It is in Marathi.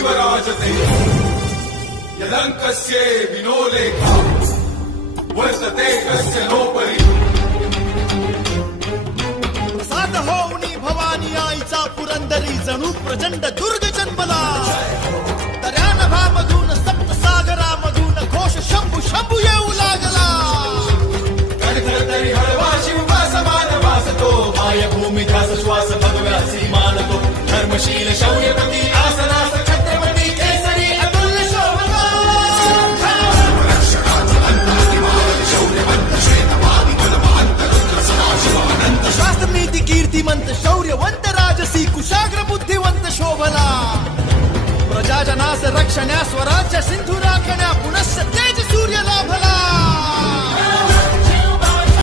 पृथ्वीव राजते यदङ्कस्य विनोलेखा वर्तते कस्य नोपरि प्रसाद होऊनी भवानी आईचा पुरंदरी जणू प्रचंड दुर्ग जन्मला तऱ्या नभामधून सप्तसागरामधून घोष शंभू शंभू येऊ लागला तरी हळवा शिववा समान वासतो मायभूमी ध्यास श्वास भगव्यासी मानतो धर्मशील शौर्यपती आसनास छत्रपती केसरी अतुल्य शोभा शास्त्र नीती कीर्तिमंत शौर्यवंत राजसी कुशाग्र बुद्धिवंत शोभला प्रजाजनास रक्षण्या स्वराज्य सिंधू राखण्या पुनश्च तेज सूर्य लाभला